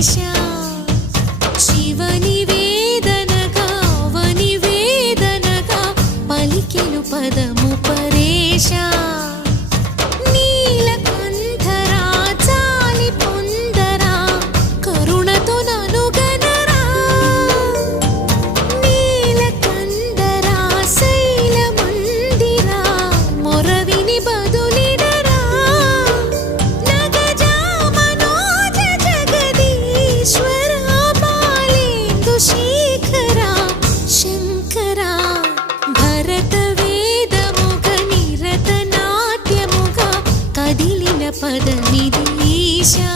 ఈశా శివని వేదనగా అవని వేదనగా పలికెను పదము పరేశా నీలకంఠరా చాలి పొందరా కరుణతో నను గనరా నీలకంఠరా శైల మందిరా మొరవిని బదులిడరా నగజా మనోజ జగదీశ్వరా బాలేందు శేఖరా శంకరా భరత వేదముగ నిరత నాట్యముగా కదిలిన పదమిది ఈశా